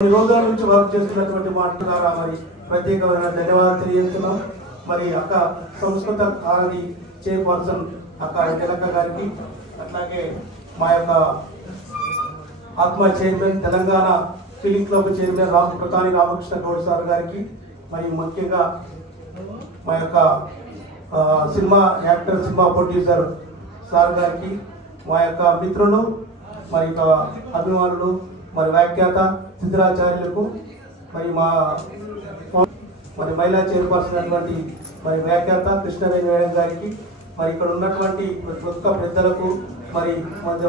కొన్ని రోజుల నుంచి వర్క్ చేస్తున్నటువంటి మాట్లాడారా మరి ప్రత్యేకమైన ధన్యవాదాలు తెలియజేస్తున్నాం. మరి అక్క సంస్కృత కాలనీ చైర్పర్సన్ అక్క జలక్క గారికి, అట్లాగే మా యొక్క ఆత్మ chairman Telangana film club chairman Pratani Ramakrishna Goud sir గారికి, మరి ముఖ్యంగా మా యొక్క cinema actor cinema producer sir గారికి, మా యొక్క మిత్రులు మరి అభిమానులు మరి వ్యాఖ్యాత సిద్ధరాచార్యులకు, మరి మహిళా చైర్పర్సన్ అటువంటి మరి వ్యాఖ్యాత కృష్ణవేణి మేడం గారికి, మరి ఇక్కడ ఉన్నటువంటి ప్రముఖ పెద్దలకు, మరి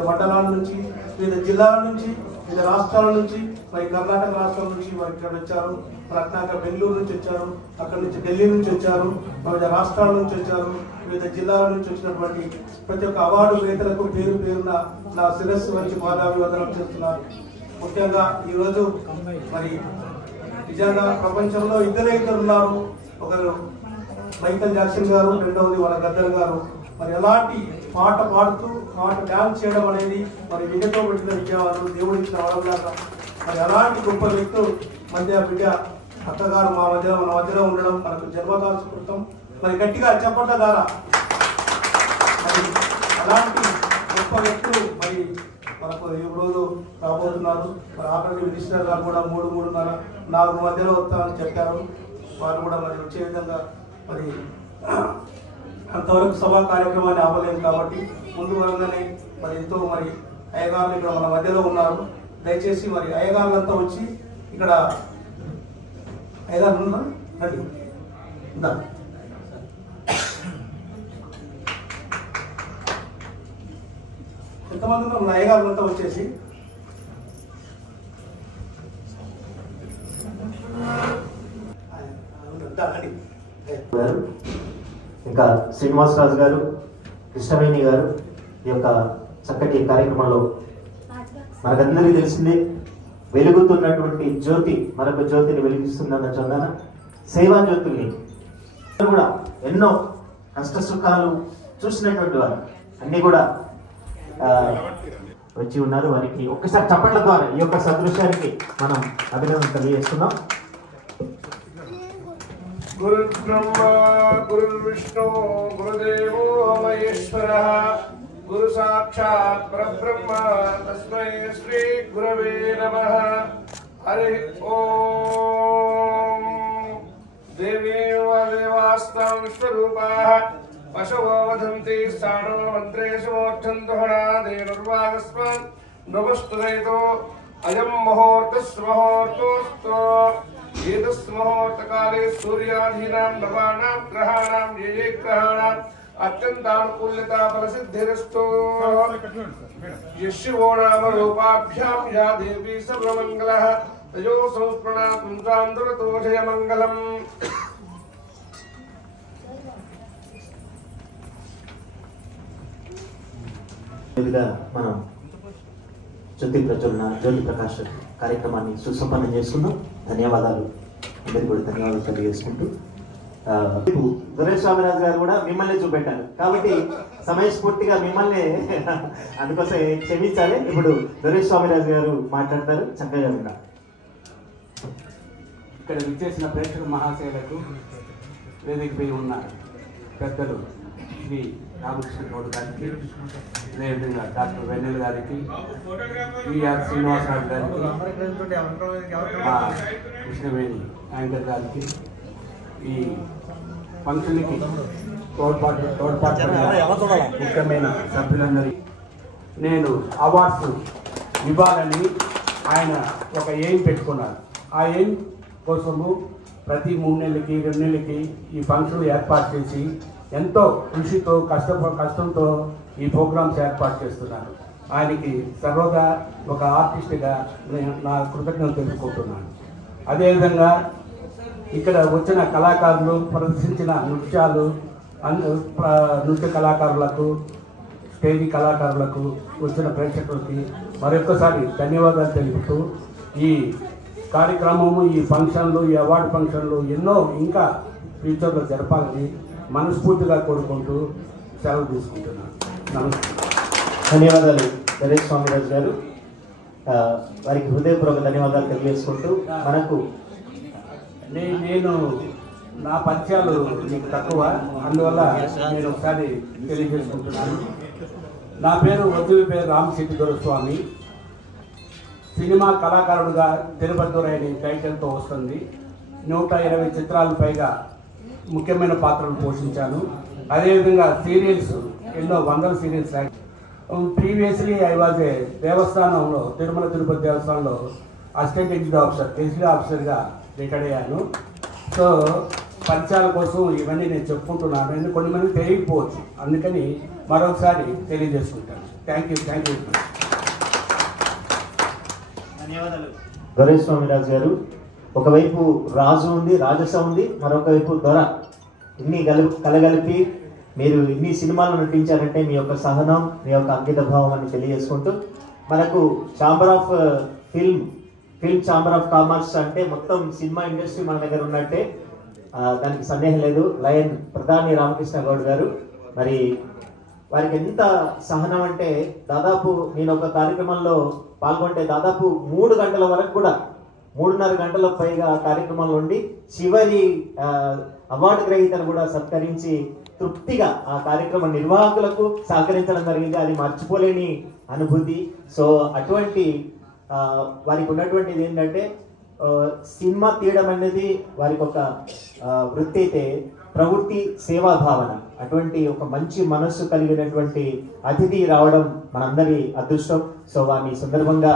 మండలాల నుంచి, వివిధ జిల్లాల నుంచి, వివిధ రాష్ట్రాల నుంచి, మరి కర్ణాటక రాష్ట్రం నుంచి మరి ఇక్కడ వచ్చారు, రత్నాకర్ బెంగళూరు నుంచి వచ్చారు, అక్కడ నుంచి ఢిల్లీ నుంచి వచ్చారు, వివిధ రాష్ట్రాల నుంచి వచ్చారు, వివిధ జిల్లాల నుంచి వచ్చినటువంటి ప్రతి ఒక్క అవార్డు గ్రహీతలకు పేరు పేరున నా శిరస్సు వచ్చి పాదాభివందనం చేస్తున్నారు. ముఖ్యంగా ఈరోజు మరి నిజంగా ప్రపంచంలో ఇద్దరు ఉన్నారు. ఒకరు మైకల్ జాక్సన్ గారు, రెండవది వాళ్ళ గద్దర్ గారు. మరి ఎలాంటి పాట పాడుతూ పాట డ్యాన్స్ చేయడం అనేది మరి విజయతో పెట్టిన విజయవాళ్ళు దేవుడు ఇచ్చిన వరంలాగా. మరి అలాంటి గొప్ప వ్యక్తులు మధ్య బిడ్డ అక్కగారు మన మధ్యలో ఉండడం మనకు జన్మదాసుకృతం. మరి గట్టిగా చెప్పట్ల ద్వారా మరి అలాంటి గొప్ప వ్యక్తులు మరి మనకు ఈ రోజు రాబోతున్నారు. మరి ఆఖరి మినిస్టర్ గారు కూడా 3-3:30-4 మధ్యలో వస్తామని చెప్పారు. వారు కూడా మరి వచ్చే విధంగా మరి అంతవరకు సభా కార్యక్రమాన్ని ఆపలేము కాబట్టి ముందు వరంగానే మరి ఎంతో మరి అయ్యగారులు ఇక్కడ మన మధ్యలో ఉన్నారు. దయచేసి మరి అయ్యగారులంతా వచ్చి ఇక్కడ అయ్యగారు ఉన్నారు రండి. ఎంతమంది ఉన్నారు మన అయ్యగారులంతా వచ్చేసి ఇంకా శ్రీనివాసరాజు గారు, కృష్ణవేణి గారు ఈ యొక్క చక్కటి కార్యక్రమంలో మనకందరికీ తెలిసిందే వెలుగుతున్నటువంటి జ్యోతి మరొక జ్యోతిని వెలిగిస్తుందన్న చందన సేవా జ్యోతుల్ని కూడా ఎన్నో కష్ట సుఖాలు చూసినటువంటి వారు అన్ని కూడా వచ్చి ఉన్నారు. వారికి ఒక్కసారి చప్పట్ల ద్వారా ఈ యొక్క సదృశ్యానికి మనం అభినందన తెలియజేస్తున్నాం. గురు బ్రహ్మ గురు విష్ణు గురుదేవో మహేశ్వరః గురు సాక్షాత్ పరబ్రహ్మ తస్మై శ్రీ గురవే నమః. హరి ఓం. దేవీవ దేవాస్తాం విశ్వరూపాః పశవో వదంతి స్థానో మంత్రేషు మోక్షంతు హణాదేనుర్వాగస్మాన్ నమస్తుదైతో అయం ముహూర్తస్ ముహూర్తోస్తు. ఏతస్ ముహూర్తకాలే సూర్యాధీనాం నవానాం గ్రహాణాం ఏ గ్రహాణాం అత్యంతానుకూల్యతా ఫలసిద్ధిరస్తు. యశివో నామ రూపాభ్యాం యా దేవీ సర్వమంగళః తయో సంస్ప్రణాతుం చాంద్రతోషయ మంగళం. మనం జ్యోతి ప్రజ్వలన జ్యోతి ప్రకాశ కార్యక్రమాన్ని సుసంపన్నం చేసుకుందాం. ధన్యవాదాలు, అందరికీ కూడా ధన్యవాదాలు తెలియజేసుకుంటూ దొరైస్వామిరాజు గారు కూడా మిమ్మల్ని చూపెట్టారు కాబట్టి సమయస్ఫూర్తిగా మిమ్మల్ని అందుకోసం క్షమించాలి. ఇప్పుడు దొరైస్వామిరాజు గారు మాట్లాడతారు, చక్కగా విన్నారు. ఇక్కడ విచ్చేసిన ప్రేక్షక మహాశయులకు, వేదికపై ఉన్న పెద్దలు శ్రీ రామకృష్ణ గౌడ్ గారికి, అదేవిధంగా డాక్టర్ వెన్నెల గారికి, విఆర్ శ్రీనివాసరాజు గారికి, కృష్ణవేణి యాంకర్ గారికి, ఈ ఫంక్షన్కి తోడ్పాటు ముఖ్యమైన సభ్యులందరికీ నేను అవార్డ్స్ ఇవ్వాలని ఆయన ఒక ఎయిమ్ పెట్టుకున్నారు. ఆ ఎయిమ్ కోసము ప్రతి 3 నెలలకి 2 నెలలకి ఈ ఫంక్షన్ ఏర్పాటు చేసి ఎంతో కృషితో కష్టంతో ఈ ప్రోగ్రామ్స్ ఏర్పాటు చేస్తున్నారు. ఆయనకి సర్వదా ఒక ఆర్టిస్ట్గా నా కృతజ్ఞతలు తెలుపుకుంటున్నాను. అదేవిధంగా ఇక్కడ వచ్చిన కళాకారులు ప్రదర్శించిన నృత్యాలు, నృత్య కళాకారులకు, స్టేజీ కళాకారులకు, వచ్చిన ప్రేక్షకులకి మరొకసారి ధన్యవాదాలు తెలుపుతూ ఈ కార్యక్రమము, ఈ ఫంక్షన్లు, ఈ అవార్డు ఫంక్షన్లు ఎన్నో ఇంకా ఫ్యూచర్లో జరపాలని మనస్ఫూర్తిగా కోరుకుంటూ సెలవు తీసుకుంటున్నాను. నమస్కారం. ధన్యవాదాలు దొరైస్వామిరాజు గారు. వారికి హృదయపూర్వక ధన్యవాదాలు తెలియజేసుకుంటూ మనకు నేను నా పరిచయాలు మీకు తక్కువ, అందువల్ల నేను ఒకసారి తెలియజేసుకుంటున్నాను. నా పేరు వద్దువి పేరు రామశెట్టి దొరస్వామి. సినిమా కళాకారుడుగా తిరుపతి అనే టైటిల్తో వస్తుంది. 120 చిత్రాలు పైగా ముఖ్యమైన పాత్రలు పోషించాను. అదేవిధంగా సీరియల్స్ ఎన్నో వందల serials. Previously I was a దేవస్థానంలో తిరుమల తిరుపతి దేవస్థానంలో అసిస్టెంట్ ఎగ్జిక్యూటివ్ ఆఫీసర్గా రిటైర్డ్ అయ్యాను. సో పరిచయాల కోసం ఇవన్నీ నేను చెప్పుకుంటున్నాను. ఎందుకు కొన్ని మంది తెలియకపోవచ్చు, అందుకని మరొకసారి తెలియజేసుకుంటాను. Thank you. ధన్యవాదాలు దొరైస్వామిరాజు గారు. ఒకవైపు రాజు ఉంది, రాజసం ఉంది, మరొక వైపు దొర. ఇన్ని కలగలిపి మీరు ఇన్ని సినిమాలు నటించారంటే మీ యొక్క సహనం, మీ యొక్క అంకిత భావం అని తెలియజేసుకుంటూ మనకు chamber of film chamber of commerce అంటే మొత్తం సినిమా ఇండస్ట్రీ మన దగ్గర ఉన్నట్టే, దానికి సందేహం లేదు. లయన్ ప్రధాని రామకృష్ణ గౌడ్ గారు, మరి వారికి ఎంత సహనం అంటే దాదాపు నేను ఒక కార్యక్రమంలో పాల్గొంటే దాదాపు 3 గంటల వరకు కూడా 3.5 గంటల పైగా కార్యక్రమంలో ఉండి చివరి అవార్డు గ్రహీతను కూడా సత్కరించి తృప్తిగా ఆ కార్యక్రమ నిర్వాహకులకు సహకరించడం జరిగింది. అది మర్చిపోలేని అనుభూతి. సో అటువంటి వారికి ఉన్నటువంటిది ఏంటంటే సినిమా తీయడం అనేది వారికి ఒక వృత్తి అయితే ప్రవృత్తి సేవా భావన. అటువంటి ఒక మంచి మనస్సు కలిగినటువంటి అతిథి రావడం మనందరి అదృష్టం. సో వారిని సందర్భంగా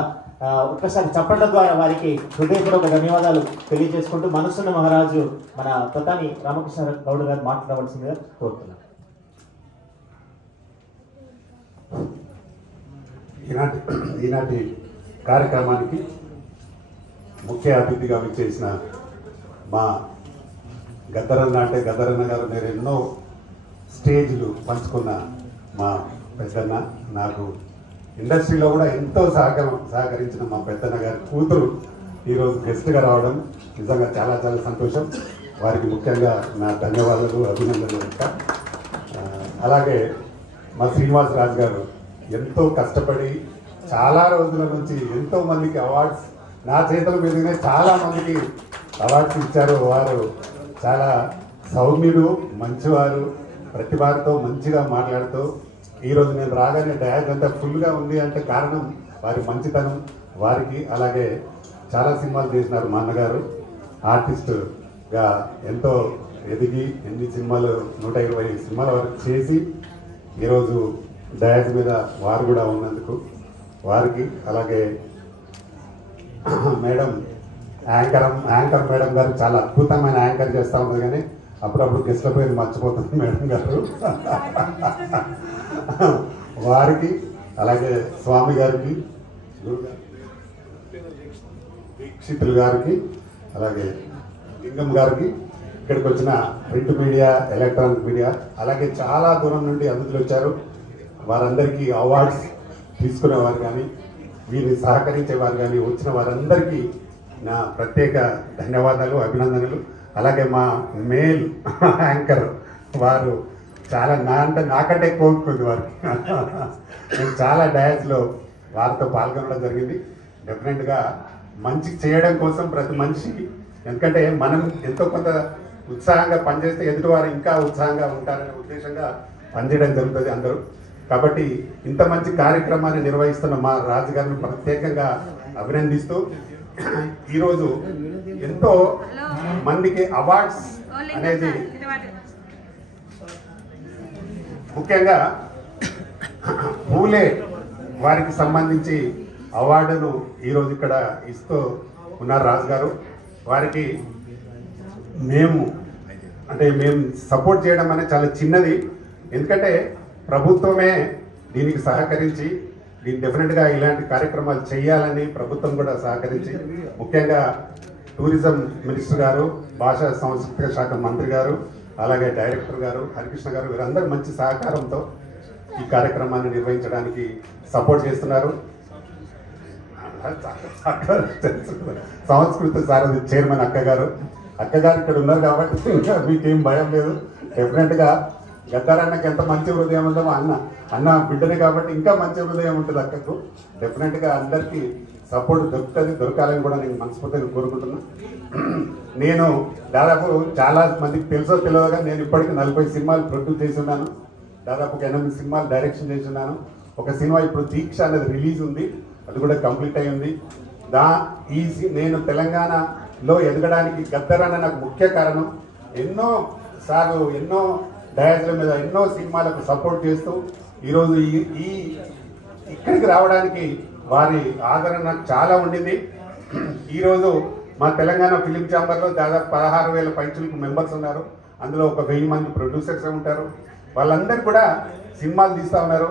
ఒక్కసారి చప్పట్ల ద్వారా వారికి హృదయపూర్వక ధన్యవాదాలు తెలియజేసుకుంటూ మనసున్న మహారాజు మన ప్రధాని రామకృష్ణ గౌడ్ గారు మాట్లాడవలసిందిగా కోరుతున్నాను. ఈనాటి కార్యక్రమానికి ముఖ్య అతిథిగా విచ్చేసిన మా గద్దరన్న అంటే గద్దరన్న గారు, నేను ఎన్నో స్టేజ్లు పంచుకున్న మా పెద్దన్న, నాకు ఇండస్ట్రీలో కూడా ఎంతో సహకరించిన మా పెద్దన్న గారి కూతురు ఈరోజు గెస్ట్గా రావడం నిజంగా చాలా చాలా సంతోషం. వారికి ముఖ్యంగా నా ధన్యవాదాలు, అభినందనలు. అలాగే మా శ్రీనివాసరాజు గారు ఎంతో కష్టపడి చాలా రోజుల నుంచి ఎంతో మందికి అవార్డ్స్ నా చేతుల మీదనే చాలా మందికి అవార్డ్స్ ఇచ్చారు. వారు చాలా సౌమ్యుడు, మంచివారు, ప్రతి వారితో మంచిగా మాట్లాడుతూ ఈరోజు నేను రాగానే డయాజ్ అంతా ఫుల్గా ఉంది అంటే కారణం వారి మంచితనం. వారికి అలాగే చాలా సినిమాలు చేసినారు మా అన్నగారు, ఆర్టిస్టుగా ఎంతో ఎదిగి ఎన్ని సినిమాలు 120 సినిమాల వరకు చేసి ఈరోజు డయాజ్ మీద వారు కూడా ఉన్నందుకు వారికి, అలాగే మేడం యాంకర్ మేడం గారు చాలా అద్భుతమైన యాంకర్ చేస్తూ ఉంటుంది, కానీ అప్పుడప్పుడు గెస్ట్ల పేరు మర్చిపోతుంది మేడం గారు. వారికి, అలాగే స్వామి గారికి, దీక్షితులు గారికి, అలాగే లింగం గారికి, ఇక్కడికి వచ్చిన ప్రింట్ మీడియా, ఎలక్ట్రానిక్ మీడియా, అలాగే చాలా దూరం నుండి అతిథులు వచ్చారు. వారందరికీ అవార్డ్స్ తీసుకునేవారు కానీ వీరిని సహకరించేవారు కానీ వచ్చిన వారందరికీ నా ప్రత్యేక ధన్యవాదాలు, అభినందనలు. అలాగే మా మేల్ యాంకర్ వారు చాలా నాకంటే ఎక్కువ ఉంటుంది వారికి. నేను చాలా డయాస్లో వారితో పాల్గొనడం జరిగింది. డెఫినెట్గా మంచి చేయడం కోసం ప్రతి మనిషికి, ఎందుకంటే మనం ఎంతో కొంత ఉత్సాహంగా పనిచేస్తే ఎదుటివారు ఇంకా ఉత్సాహంగా ఉంటారనే ఉద్దేశంగా పనిచేయడం జరుగుతుంది అందరూ. కాబట్టి ఇంత మంచి కార్యక్రమాన్ని నిర్వహిస్తున్న మా రాజుగారిని ప్రత్యేకంగా అభినందిస్తూ ఈరోజు ఎంతో మందికి అవార్డ్స్ అనేది ముఖ్యంగా పూలే వారికి సంబంధించి అవార్డును ఈరోజు ఇక్కడ ఇస్తూ ఉన్నారు రాజుగారు. వారికి మేము సపోర్ట్ చేయడం అనేది చాలా చిన్నది, ఎందుకంటే ప్రభుత్వమే దీనికి సహకరించి దీన్ని డెఫినెట్గా ఇలాంటి కార్యక్రమాలు చేయాలని ప్రభుత్వం కూడా సహకరించి, ముఖ్యంగా టూరిజం మినిస్టర్ గారు, భాషా సాంస్కృతిక శాఖ మంత్రి గారు, అలాగే డైరెక్టర్ గారు హరికృష్ణ గారు, వీరందరూ మంచి సహకారంతో ఈ కార్యక్రమాన్ని నిర్వహించడానికి సపోర్ట్ చేస్తున్నారు. సంస్కృతి సారథి చైర్మన్ అక్కగారు ఇక్కడ ఉన్నారు కాబట్టి ఇంకా మీకేం భయం లేదు. డెఫినెట్గా గద్దరన్నకి ఎంత మంచి హృదయం ఉందో అన్న బిడ్డనే కాబట్టి ఇంకా మంచి హృదయం ఉంటుంది అక్కకు. డెఫినెట్గా అందరికీ సపోర్ట్ దొరకాలని కూడా నేను మనస్ఫూర్తిగా కోరుకుంటున్నా. నేను దాదాపు చాలా మందికి తెలుసో తెలియదుగా నేను ఇప్పటికీ 40 సినిమాలు ప్రొడ్యూస్ చేసి ఉన్నాను. దాదాపు 8 సినిమాలు డైరెక్షన్ చేసి ఉన్నాను. ఒక సినిమా ఇప్పుడు దీక్ష అనేది రిలీజ్ ఉంది, అది కూడా కంప్లీట్ అయ్యింది. నేను తెలంగాణలో ఎదగడానికి గద్దర్ అన్న నాకు ముఖ్య కారణం. ఎన్నో సార్లు ఎన్నో డయాజ్ల మీద ఎన్నో సినిమాలకు సపోర్ట్ చేస్తూ ఈరోజు ఇక్కడికి రావడానికి వారి ఆదరణ నాకు చాలా ఉండింది. ఈరోజు మా తెలంగాణ ఫిలిం ఛాంబర్లో దాదాపు 16,000 పైచులకు మెంబర్స్ ఉన్నారు. అందులో ఒక 1000 మంది ప్రొడ్యూసర్స్ ఉంటారు. వాళ్ళందరూ కూడా సినిమాలు తీస్తూ ఉన్నారు.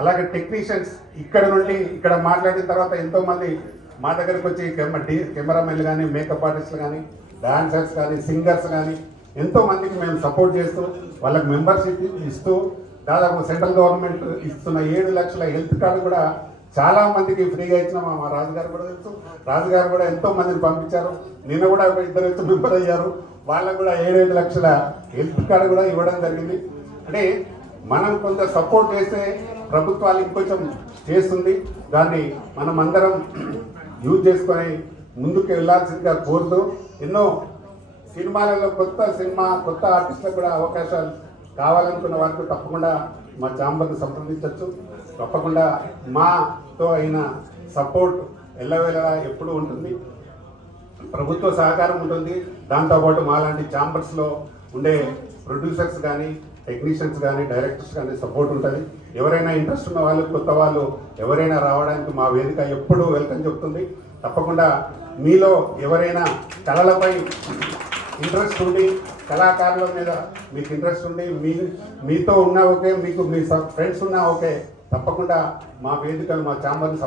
అలాగే టెక్నీషియన్స్ ఇక్కడ మాట్లాడిన తర్వాత ఎంతోమంది మా దగ్గరకు వచ్చి కెమెరామెన్లు కానీ, మేకప్ ఆర్టిస్టులు కానీ, డాన్సర్స్ కానీ, సింగర్స్ కానీ ఎంతోమందికి మేము సపోర్ట్ చేస్తూ వాళ్ళకి మెంబర్షిప్ ఇస్తూ దాదాపు సెంట్రల్ గవర్నమెంట్ ఇస్తున్న 7 లక్షల హెల్త్ కార్డు కూడా చాలా మందికి ఫ్రీగా ఇచ్చిన మా రాజుగారు కూడా తెలుసు. రాజుగారు కూడా ఎంతో మందిని పంపించారు. నిన్న కూడా ఒక 2 వచ్చి మెంబర్ అయ్యారు. వాళ్ళకు కూడా 7 లక్షల హెల్త్ కార్డు కూడా ఇవ్వడం జరిగింది. అంటే మనం కొంత సపోర్ట్ చేస్తే ప్రభుత్వాలు ఇంకొంచెం చేస్తుంది. దాన్ని మనం అందరం యూజ్ చేసుకొని ముందుకు వెళ్ళాల్సిందిగా కోరుతూ ఎన్నో సినిమాలలో కొత్త ఆర్టిస్టులకు కూడా అవకాశాలు కావాలనుకున్న వారికి తప్పకుండా మా ఛాంబర్ని సంప్రదించవచ్చు. తప్పకుండా మాతో అయిన సపోర్ట్ ఎల్లవేళలా ఎప్పుడు ఉంటుంది. ప్రభుత్వ సహకారం ఉంటుంది. దాంతోపాటు మాలాంటి ఛాంబర్స్లో ఉండే ప్రొడ్యూసర్స్ కానీ, టెక్నీషియన్స్ కానీ, డైరెక్టర్స్ కానీ సపోర్ట్ ఉంటుంది. ఎవరైనా ఇంట్రెస్ట్ ఉన్న వాళ్ళు, కొత్త వాళ్ళు ఎవరైనా రావడానికి మా వేదిక ఎప్పుడూ వెల్కమ్ చెప్తుంది. తప్పకుండా మీలో ఎవరైనా కళలపై ఇంట్రెస్ట్ ఉండి, కళాకారుల మీద మీకు ఇంట్రెస్ట్ ఉండి, మీతో ఉన్నా ఓకే, మీకు మీ ఫ్రెండ్స్ ఉన్నా ఓకే, తప్పకుండా మా వేదికలు మా ఛాంబర్ని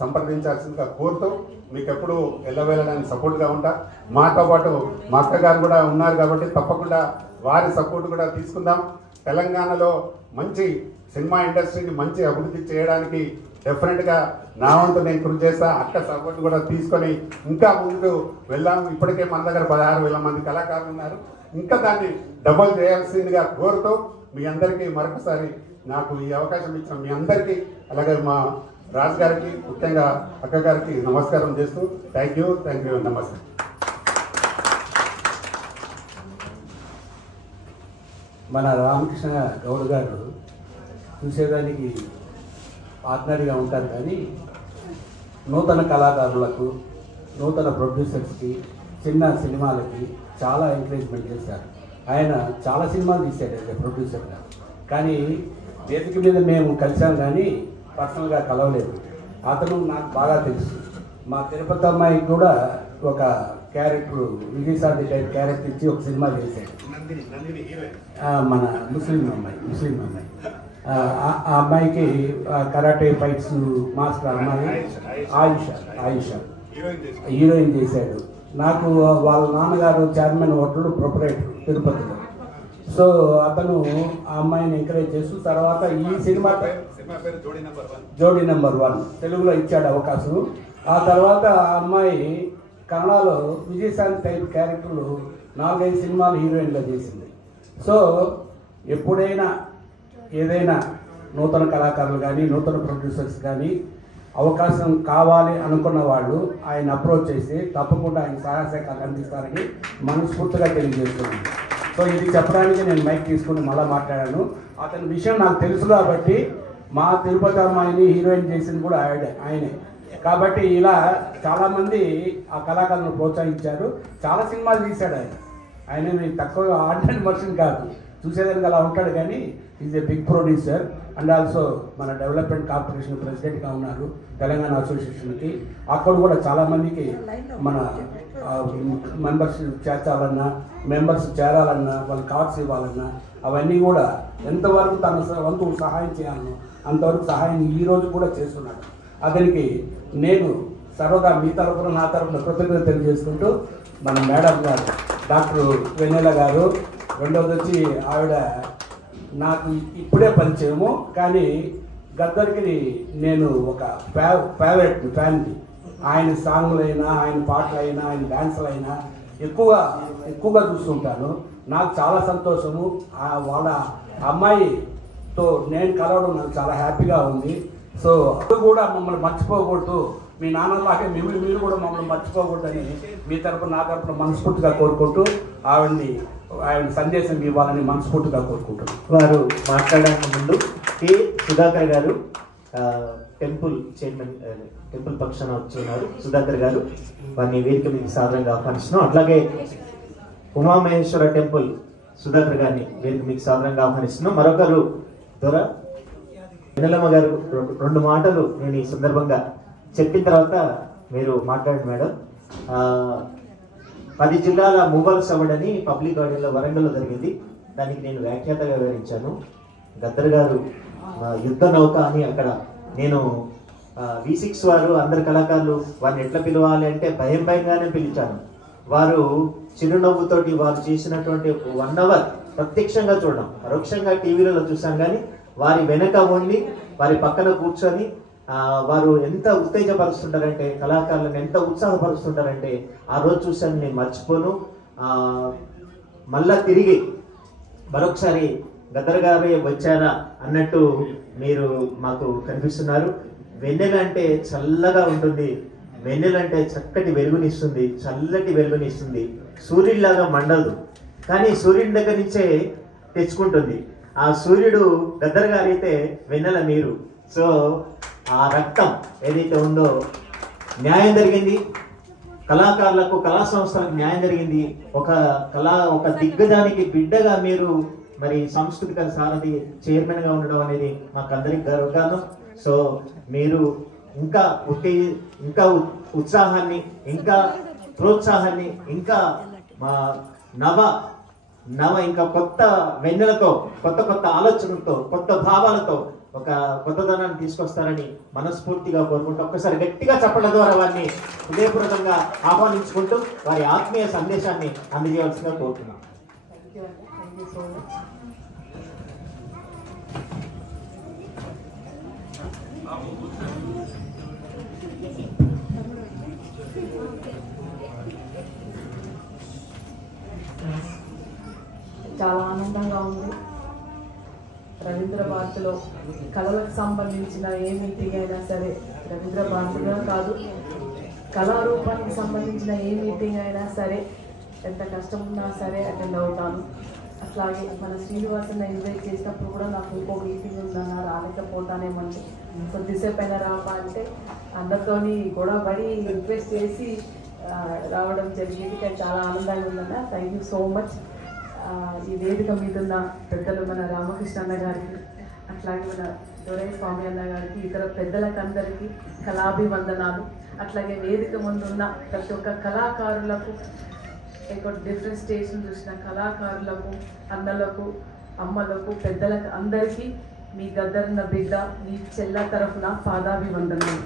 సంప్రదించాల్సిందిగా కోరుతూ మీకు ఎప్పుడు ఎల్లవేళడానికి సపోర్ట్గా ఉంటా. మాతో పాటు మా అక్కగారు కూడా ఉన్నారు కాబట్టి తప్పకుండా వారి సపోర్ట్ కూడా తీసుకుందాం. తెలంగాణలో మంచి సినిమా ఇండస్ట్రీని మంచి అభివృద్ధి చేయడానికి డెఫినెట్గా నా వంతు నేను కృషి చేస్తా. అక్క సపోర్ట్ కూడా తీసుకొని ఇంకా ముందుకు వెళ్దాం. ఇప్పటికే మన దగ్గర 16,000 మంది కళాకారులు ఉన్నారు. ఇంకా దాన్ని డబుల్ చేయాల్సిందిగా కోరుతూ మీ అందరికీ మరొకసారి నాకు ఈ అవకాశం ఇచ్చిన మీ అందరికీ, అలాగే మా రాజు గారికి, ముఖ్యంగా అక్క గారికి నమస్కారం చేస్తూ థ్యాంక్ యూ నమస్తే. మన రామకృష్ణ గౌడ్ గారు చూసేదానికి ఆర్డినరీగా ఉంటారు, కానీ నూతన కళాకారులకు, నూతన ప్రొడ్యూసర్స్కి, చిన్న సినిమాలకి చాలా ఎంకరేజ్మెంట్ చేశారు. ఆయన చాలా సినిమాలు తీశాడు యాజ్ ఎ ప్రొడ్యూసర్గా. కానీ వేదిక మీద మేము కలిసాం కానీ పర్సనల్గా కలవలేదు. అతను నాకు బాగా తెలుసు. మా తిరుపతి అమ్మాయికి కూడా ఒక క్యారెక్టర్, విజయశాంతి టైప్ క్యారెక్టర్ ఇచ్చి ఒక సినిమా చేశాడు. మన ముస్లిం అమ్మాయి ఆ అమ్మాయికి కరాటే ఫైట్స్ మాస్టర్ అమ్మాయి ఆయుష హీరోయిన్ చేశాడు. నాకు వాళ్ళ నాన్నగారు చైర్మన్ హోటల్ ప్రొపరేటర్ తిరుపతిలో. సో అతను ఆ అమ్మాయిని ఎంకరేజ్ చేస్తూ తర్వాత ఈ సినిమా జోడీ నెంబర్ 1 తెలుగులో ఇచ్చాడు అవకాశం. ఆ తర్వాత ఆ అమ్మాయి కన్నడలో విజయశాంతి టైప్ క్యారెక్టర్లు 4-5 సినిమాలు హీరోయిన్గా చేసింది. సో ఎప్పుడైనా ఏదైనా నూతన కళాకారులు కానీ, నూతన ప్రొడ్యూసర్స్ కానీ అవకాశం కావాలి అనుకున్న వాళ్ళు ఆయన అప్రోచ్ చేసి తప్పకుండా ఆయన సహాయ సహకారాలు అందిస్తారని మనస్ఫూర్తిగా తెలియజేస్తున్నాను. సో ఇది చెప్పడానికి నేను మైక్ తీసుకుని మళ్ళీ మాట్లాడాను. అతని విషయం నాకు తెలుసు కాబట్టి మా తిరుపతి అమ్మాయిని హీరోయిన్ చేసింది కూడా ఆయనే. కాబట్టి ఇలా చాలామంది ఆ కళాకారులను ప్రోత్సహించారు. చాలా సినిమాలు తీశాడు ఆయన తక్కువ ఆర్డినరీ మర్షన్ కాదు, చూసేదానికి అలా ఉంటాడు. కానీ is a big producer and also మన డెవలప్మెంట్ కార్పొరేషన్ ప్రెసిడెంట్గా ఉన్నారు తెలంగాణ అసోసియేషన్కి. అక్కడ కూడా చాలామందికి మన మెంబర్స్ చేరాలన్నా వాళ్ళ కార్డ్స్ ఇవ్వాలన్నా అవన్నీ కూడా ఎంతవరకు తన వంతు సహాయం చేయాలనో అంతవరకు సహాయం ఈరోజు కూడా చేస్తున్నాడు. అతనికి నేను సర్వదా మీ తరఫున నా తరఫున కృతజ్ఞత తెలియజేసుకుంటూ మన మేడం గారు డాక్టర్ వెన్నెల గారు, రెండవది వచ్చి ఆవిడ నాకు ఇప్పుడే పరిచయము, కానీ గద్దరికి నేను ఒక ఫేవరెట్ ఫ్యాన్కి. ఆయన సాంగ్లైనా, ఆయన పాటలైనా, ఆయన డాన్సులైనా ఎక్కువగా చూస్తుంటాను. నాకు చాలా సంతోషము. వాళ్ళ అమ్మాయితో నేను కలవడం నాకు చాలా హ్యాపీగా ఉంది. సో అప్పుడు కూడా మమ్మల్ని మర్చిపోకూడదు, మీ నాన్నలాగే మీరు కూడా మమ్మల్ని మర్చిపోకూడదని మీ తరపున నా తరపున మనస్ఫూర్తిగా కోరుకుంటూ ఆయన సందేశం ఇవ్వాలని మనస్ఫూర్తిగా కోరుకుంటున్నాను. వారు మాట్లాడడానికి ముందు కె సుధాకర్ గారు టెంపుల్ చైర్మన్ టెంపుల్ పక్షాన వచ్చినారు. సుధాకర్ గారు వారిని వేదిక మీద సాధారణంగా ఆహ్వానిస్తున్నాం. అట్లాగే ఉమామహేశ్వర టెంపుల్ సుధాకర్ గారిని వేదిక మీకు సాధారణంగా ఆహ్వానిస్తున్నాం. మరొకరు దొర వెన్నెలమ్మ గారు 2 మాటలు నేను ఈ సందర్భంగా చెప్పిన తర్వాత మీరు మాట్లాడండి మేడం. 10 జిల్లాల మూవల్ సవడ్ అని పబ్లిక్ గార్డెన్లో వరంగల్లో జరిగింది. దానికి నేను వ్యాఖ్యాతగా వివరించాను. గద్దర్ గారు యుద్ధ నౌక అని అక్కడ నేను V6 వారు అందరు కళాకారులు వారిని ఎట్లా పిలవాలి అంటే భయంగానే పిలిచాను. వారు చిరునవ్వుతోటి వారు చేసినటువంటి 1 అవర్ ప్రత్యక్షంగా చూడడం, పరోక్షంగా టీవీలలో చూసాం, కానీ వారి వెనక ఉండి వారి పక్కన కూర్చొని వారు ఎంత ఉత్తేజపరుస్తుంటారంటే, కళాకారులను ఎంత ఉత్సాహపరుస్తుంటారంటే ఆ రోజు చూసాను, నేను మర్చిపోను. మళ్ళా తిరిగి మరొకసారి గద్దర్ గారే వచ్చారా అన్నట్టు మీరు మాకు కనిపిస్తున్నారు. వెన్నెల అంటే చల్లగా ఉంటుంది, వెన్నెల అంటే చక్కటి వెలుగునిస్తుంది, చల్లటి వెలుగునిస్తుంది, సూర్యుడిలాగా మండదు, కానీ సూర్యుడి దగ్గర నుంచే తెచ్చుకుంటుంది. ఆ సూర్యుడు గద్దర్ గారు అయితే వెన్నెల మీరు. సో ఆ రక్తం ఏదైతే ఉందో న్యాయం జరిగింది, కళాకారులకు కళా సంస్థలకు న్యాయం జరిగింది. ఒక దిగ్గజానికి బిడ్డగా మీరు మరి సాంస్కృతిక సారథి చైర్మన్గా ఉండడం అనేది మాకు అందరికి గర్వకారణం. సో మీరు ఇంకా ఉత్సాహాన్ని, ఇంకా ప్రోత్సాహాన్ని, ఇంకా మా నవ ఇంకా కొత్త వెన్నెలతో, కొత్త ఆలోచనలతో, కొత్త భావాలతో ఒక కొత్తదనాన్ని తీసుకొస్తారని మనస్ఫూర్తిగా కోరుకుంటూ ఒక్కసారి గట్టిగా చప్పట్ల ద్వారా వారిని హృదయపూర్వకంగా ఆహ్వానించుకుంటూ వారి ఆత్మీయ సందేశాన్ని అందజేయవలసిందిగా కోరుతున్నాం. చాలా ఆనందంగా ఉంది. రవీంద్ర భారతిలో కళలకు సంబంధించిన ఏ మీటింగ్ అయినా సరే, రవీంద్ర భారతిగా కాదు, కళారూపానికి సంబంధించిన ఏ మీటింగ్ అయినా సరే, ఎంత కష్టం ఉన్నా సరే అటెండ్ అవుతాను. అట్లాగే మన శ్రీనివాసన్ ఇన్వైట్ చేసినప్పుడు కూడా నాకు ఇంకో మీటింగ్ ఉందన్న రాలేకపోతానేమంటే కొద్దిసేపు అయినా రావా అంటే అందరితోని గొడవపడి రిక్వెస్ట్ చేసి రావడం జరిగింది. కానీ చాలా ఆనందంగా ఉందన్న. Thank you so much. ఈ వేదిక మీద ఉన్న పెద్దలు మన రామకృష్ణ అన్న గారికి, అట్లాగే మన దొరై స్వామి అన్న గారికి, ఇతర పెద్దలకు అందరికీ కళాభివందనాలు. అట్లాగే వేదిక ముందున్న ప్రతి ఒక్క కళాకారులకు, డిఫరెంట్ స్టేషన్ చూసిన కళాకారులకు, అన్నలకు, అమ్మలకు, పెద్దలకు అందరికీ మీ గద్దరన్న బిడ్డ, మీ చెల్ల తరఫున పాదాభివందనాలు.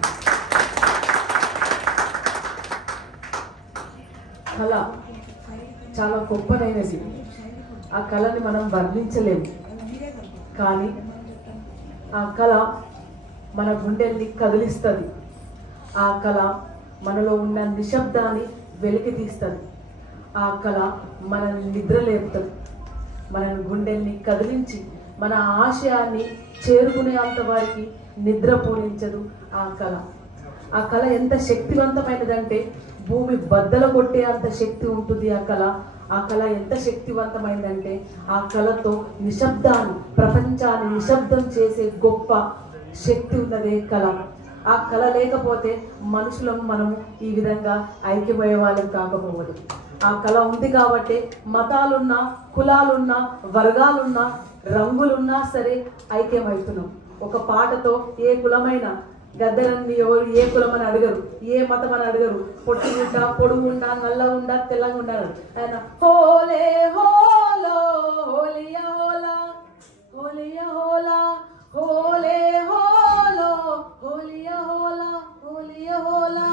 కళ చాలా గొప్పదైనది. ఆ కళని మనం వర్ణించలేము, కానీ ఆ కళ మన గుండెల్ని కదిలిస్తుంది. ఆ కళ మనలో ఉన్న నిశ్శబ్దాన్ని వెలికి తీస్తుంది. ఆ కళ మనల్ని నిద్రలేపుతుంది, మన గుండెల్ని కదిలించి మన ఆశయాన్ని చేరుకునేంత వారికి నిద్రపోనించదు ఆ కళ. ఆ కళ ఎంత శక్తివంతమైనదంటే భూమి బద్దలు కొట్టే అంత శక్తి ఉంటుంది ఆ కళ. ఆ కళ ఎంత శక్తివంతమైందంటే ఆ కళతో నిశ్శబ్దాన్ని, ప్రపంచాన్ని నిశ్శబ్దం చేసే గొప్ప శక్తి ఉన్నదే కళ. ఆ కళ లేకపోతే మనుషులం మనం ఈ విధంగా ఐక్యమయ్యే వాళ్ళం కాకపోవదు. ఆ కళ ఉంది కాబట్టి మతాలున్నా, కులాలున్నా, వర్గాలున్నా, రంగులున్నా సరే ఐక్యమవుతున్నాం. ఒక పాటతో ఏ కులమైనా, గద్దరన్ని ఎవరు ఏ కులం అని అడగరు, ఏ మతం అని అడగరు, పొట్టి ఉండా, పొడుగు ఉండా, నల్ల ఉండా, తెల్లగా ఉండాలి. ఆయన హోలే హోలో హోలియా హోలా, హోలియా హోలా, హోలే హోలో హోలియా హోలా, హోలియా హోలా,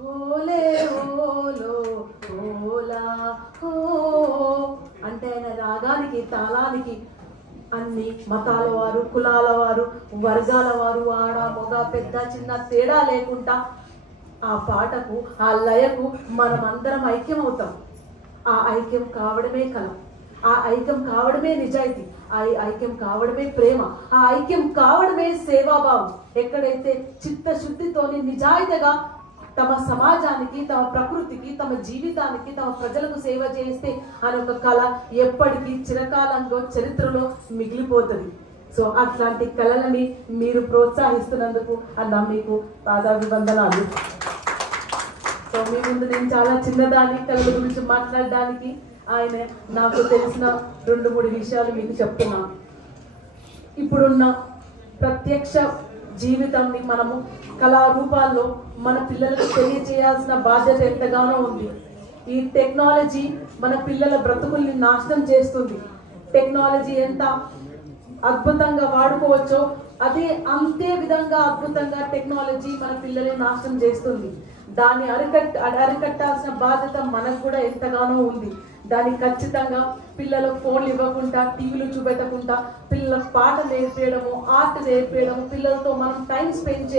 హోలే హోలో హోలా హో అంటే ఆయన రాగానికి, తాళానికి అన్ని మతాల వారు, కులాల వారు, వర్గాల వారు, ఆడ మొగ, పెద్ద చిన్న తేడా లేకుండా ఆ పాటకు, ఆ లయకు మనమందరం ఐక్యం అవుతాం. ఆ ఐక్యం కావడమే కళ, ఆ ఐక్యం కావడమే నిజాయితీ, ఆ ఐక్యం కావడమే ప్రేమ, ఆ ఐక్యం కావడమే సేవాభావం. ఎక్కడైతే చిత్తశుద్ధితోని నిజాయితీగా తమ సమాజానికి, తమ ప్రకృతికి, తమ జీవితానికి, తమ ప్రజలకు సేవ చేస్తే అనే ఒక కళ ఎప్పటికీ చిరకాలంలో చరిత్రలో మిగిలిపోతుంది. సో అట్లాంటి కళలని మీరు ప్రోత్సహిస్తున్నందుకు అన్న మీకు పాదాభివందనాలు. సో మీ ముందు నేను చాలా చిన్నదాని కళల గురించి మాట్లాడడానికి ఆయన నాకు తెలిసిన 2-3 విషయాలు మీకు చెప్తున్నాను. ఇప్పుడున్న ప్రత్యక్ష జీవితాన్ని మనము కళారూపాల్లో మన పిల్లలకు తెలియజేయాల్సిన బాధ్యత ఎంతగానో ఉంది. ఈ టెక్నాలజీ మన పిల్లల బ్రతుకుల్ని నాశనం చేస్తుంది. టెక్నాలజీ ఎంత అద్భుతంగా వాడుకోవచ్చో అంతే విధంగా అద్భుతంగా టెక్నాలజీ మన పిల్లల్ని నాశనం చేస్తుంది. దాన్ని అరికట్టాల్సిన బాధ్యత మనకు కూడా ఎంతగానో ఉంది. దానికి ఖచ్చితంగా పిల్లలకు ఫోన్లు ఇవ్వకుండా, టీవీలు చూపెట్టకుండా, పిల్లలకు పాట నేర్పించడము, ఆర్ట్ నేర్పించడము, పిల్లలతో మనం టైం స్పెండ్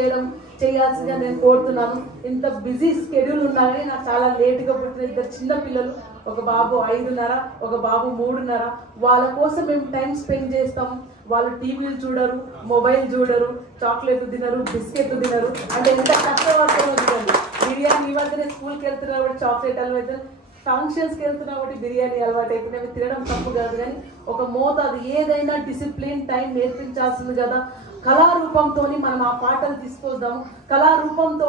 చేయాల్సిందిగా నేను కోరుతున్నాను. ఇంత బిజీ స్కెడ్యూల్ ఉన్నా కానీ నాకు చాలా లేట్గా పుట్టిన 2 చిన్న పిల్లలు, ఒక బాబు 5:30, ఒక బాబు 3:30. వాళ్ళ కోసం మేము టైం స్పెండ్ చేస్తాం. వాళ్ళు టీవీలు చూడరు, మొబైల్ చూడరు, చాక్లెట్లు తినరు, బిస్కెట్లు తినరు. అంటే ఎంత కష్టపడుతుందో తినరు. బిర్యానీ ఇవ్వగానే స్కూల్కి వెళ్తున్నారు కాబట్టి చాక్లెట్ అలవాటు, ఫంక్షన్స్కి వెళ్తున్నా కాబట్టి బిర్యానీ అలవాటు అయిపోయినవి. తినడం తప్పు కాదు, కానీ ఒక మోతాదు ఏదైనా డిసిప్లిన్ టైం నేర్పించాల్సింది కదా. కళారూపంతో మనం ఆ పాటలు తీసుకొద్దాము. కళారూపంతో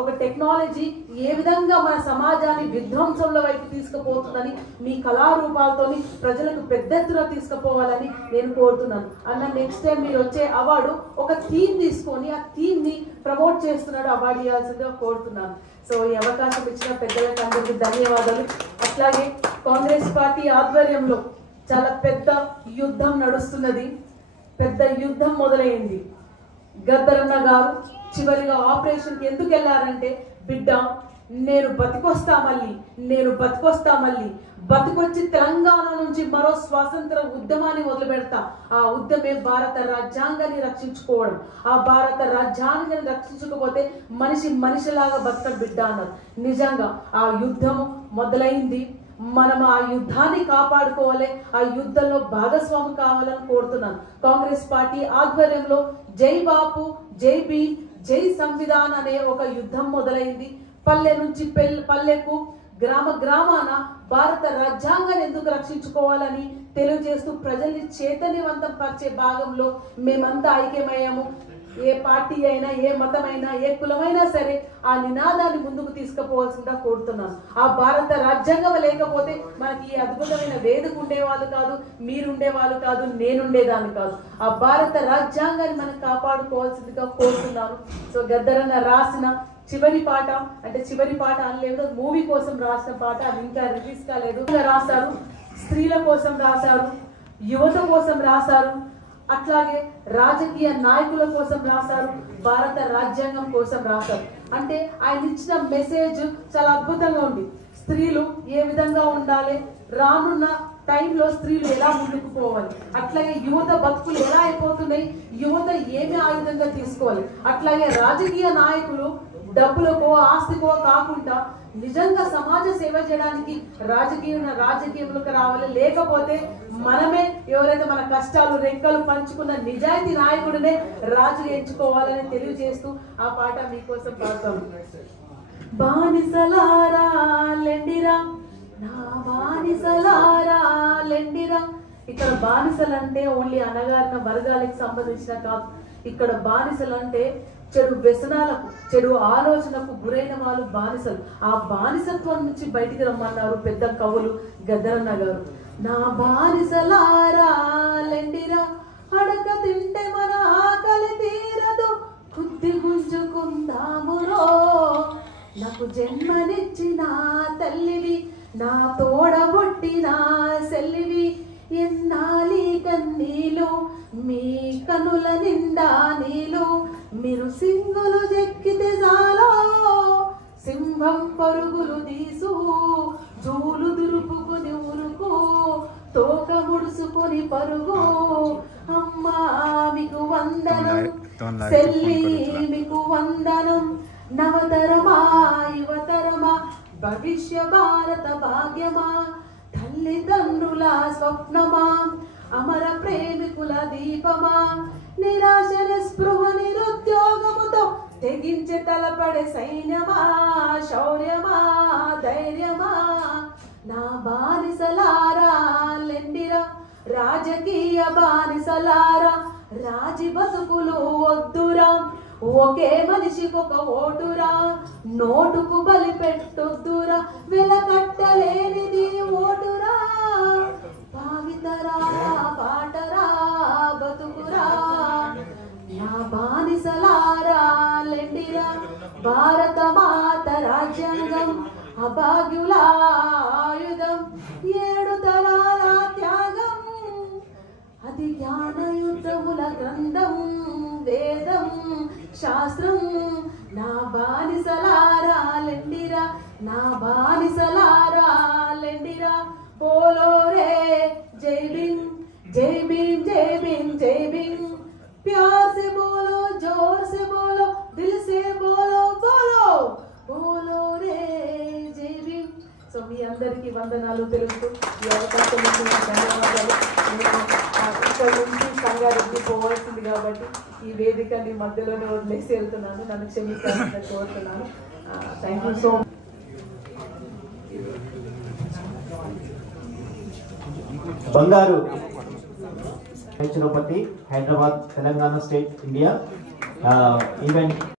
ఒక టెక్నాలజీ ఏ విధంగా మన సమాజాన్ని విధ్వంసంలో వైపు తీసుకుపోతుందని మీ కళారూపాలతో ప్రజలకు పెద్ద ఎత్తున తీసుకుపోవాలని నేను కోరుతున్నాను. అన్న నెక్స్ట్ టైం మీరు వచ్చే అవార్డు ఒక థీమ్ తీసుకొని ఆ థీమ్ని ప్రమోట్ చేస్తున్నాడు, అవార్డు ఇవ్వాల్సిందిగా కోరుతున్నాను. సో ఈ అవకాశం ఇచ్చిన పెద్దలకు అందరికీ ధన్యవాదాలు. అట్లాగే కాంగ్రెస్ పార్టీ ఆధ్వర్యంలో చాలా పెద్ద యుద్ధం నడుస్తున్నది. పెద్ద యుద్ధం మొదలైంది. గద్దరన్న గారు చివరిగా ఆపరేషన్కి ఎందుకు వెళ్ళారంటే, బిడ్డ నేను బతికొస్తా మళ్ళీ బతికొచ్చి తెలంగాణ నుంచి మరో స్వాతంత్ర ఉద్యమాన్ని మొదలు పెడతా. ఆ ఉద్యమే భారత రాజ్యాంగాన్ని రక్షించుకోవడం. ఆ భారత రాజ్యాంగాన్ని రక్షించకపోతే మనిషిలాగా బతకడు బిడ్డ అన్నారు. నిజంగా ఆ యుద్ధము మొదలైంది. మనం ఆ యుద్ధాన్ని కాపాడుకోవాలి, ఆ యుద్ధంలో భాగస్వామి కావాలని కోరుతున్నాను. కాంగ్రెస్ పార్టీ ఆధ్వర్యంలో జై బాపు, జై భీమ్, జై సంవిధాన్ అనే ఒక యుద్ధం మొదలైంది. పల్లె నుంచి పల్లెకు, గ్రామాన భారత రాజ్యాంగాన్ని ఎందుకు రక్షించుకోవాలని తెలియజేస్తూ ప్రజల్ని చైతన్యవంతం పరిచే భాగంలో మేమంతా ఐక్యమయ్యాము. ఏ పార్టీ అయినా, ఏ మతమైనా, ఏ కులమైనా సరే ఆ నినాదాన్ని ముందుకు తీసుకుపోవాల్సిందిగా కోరుతున్నాను. ఆ భారత రాజ్యాంగం లేకపోతే మనకి ఈ అద్భుతమైన వేదిక ఉండేవాళ్ళు కాదు, మీరుండేవాళ్ళు కాదు, నేనుండేదాన్ని కాదు. ఆ భారత రాజ్యాంగాన్ని మనం కాపాడుకోవాల్సిందిగా కోరుతున్నాను. సో గద్దరన్న రాసిన చివరి పాట అనలేదు, మూవీ కోసం రాసిన పాట, అది ఇంకా రిలీజ్ కాలేదు. రాశారు, స్త్రీల కోసం రాశారు, యువత కోసం రాశారు, అట్లాగే రాజకీయ నాయకుల కోసం రాశారు, భారత రాజ్యాంగం కోసం రాశారు. అంటే ఆయన ఇచ్చిన మెసేజ్ చాలా అద్భుతంగా ఉంది. స్త్రీలు ఏ విధంగా ఉండాలి, రానున్న టైంలో స్త్రీలు ఎలా ముందుకు పోవాలి, అట్లాగే యువత బతుకులు ఎలా అయిపోతున్నాయి, యువత ఏమి ఆయుధంగా తీసుకోవాలి, అట్లాగే రాజకీయ నాయకులు డబ్బులకో ఆస్తికో కాకుండా నిజంగా సమాజ సేవ చేయడానికి రాజకీయంలోకి రావాలి. లేకపోతే మనమే ఎవరైతే మన కష్టాలు రెక్కలు పంచుకున్న నిజాయితీ నాయకుడినే రాజుగా ఎంచుకోవాలని తెలియజేస్తూ ఆ పాట మీకోసం పాడతాను. బానిసలారా లెండిరా, నా బానిసలారా లెండిరా. ఇక్కడ బానిసలు అంటే ఓన్లీ అనగారిన వర్గాలకు సంబంధించిన కాదు. ఇక్కడ బానిసలు అంటే చెడు వ్యసనాలకు, చెడు ఆలోచనకు గురైన వాళ్ళు బానిసలు. ఆ బానిసత్వం నుంచి బయటికి రమ్మన్నారు పెద్ద కవులు గద్దరన్న గారు. నా బానిసలారా లెండిరా, అడక తింటే మన ఆకలి తీరదు, కుద్ది గుంజుకుందామురో. నాకు జన్మనిచ్చిన తల్లివి, నా తోడబుట్టిన సెల్లివి, ఎన్నాలి కన్నీలు మీ కనుల నిండా నీలు, మీరు సింగులు చెక్కితే చాలో సింహం పరుగులు తీసు, జూలు దురుపుకుని ఉరుకు, తోక ముడుసుకొని పరుగు. అమ్మా మీకు వందనం, సెల్లి మీకు వందనం, నవతరమా యువతరమా, భవిష్య భారత భాగ్యమా, తల్లిదండ్రుల స్వప్నమా, అమర ప్రేమికుల దీపమా, నిరాశ నిస్పృహ నిరుద్యోగముతో తెగించే తలపడే సైన్యమా, శౌర్యమా, ధైర్యమా, నా బానిసలారా లెండిరా, రాజకీయ బానిసలారా, రాజి బతుకులు వద్దురా, ఒకే మనిషికొక ఓటురా, నోటుకు బలి పెట్టొద్దురా, వెలకట్టలేనిది ఓటురా, భావితరా పాటరా బతుకురా, నా బానిసలారా లెండిరా, భారత మాత రాజ్యాంగం అభాగ్యుల ఆయుధం, 7 తరాల త్యాగం, అది జ్ఞానయుద్ధముల గ్రంథం, వేదం శాస్త్రం, నా బానిసలారా లెండిరా, నా బానిసలారా లెండిరా, బోలో రే జై భీమ్, జై భీమ్, జై భీమ్, జై భీమ్, प्यार से बोलो, जोर से बोलो, दिल से बोलो, बोलो बोलो रे जय भीम. సో మీ అందరికీ వందనాలు తెలుస్తూ ఈ అవకాశం ఇచ్చిన ధన్యవాదాలు. నేను ఇక్కడ నుంచి సంగారెడ్డి పోవాల్సింది కాబట్టి ఈ వేదికని మధ్యలోనే వదిలేసి వెళ్తున్నాను, నన్ను క్షమించాలని కోరుతున్నాను. Thank you so much. Bangaru Tirupati, Hyderabad, Telangana state, India event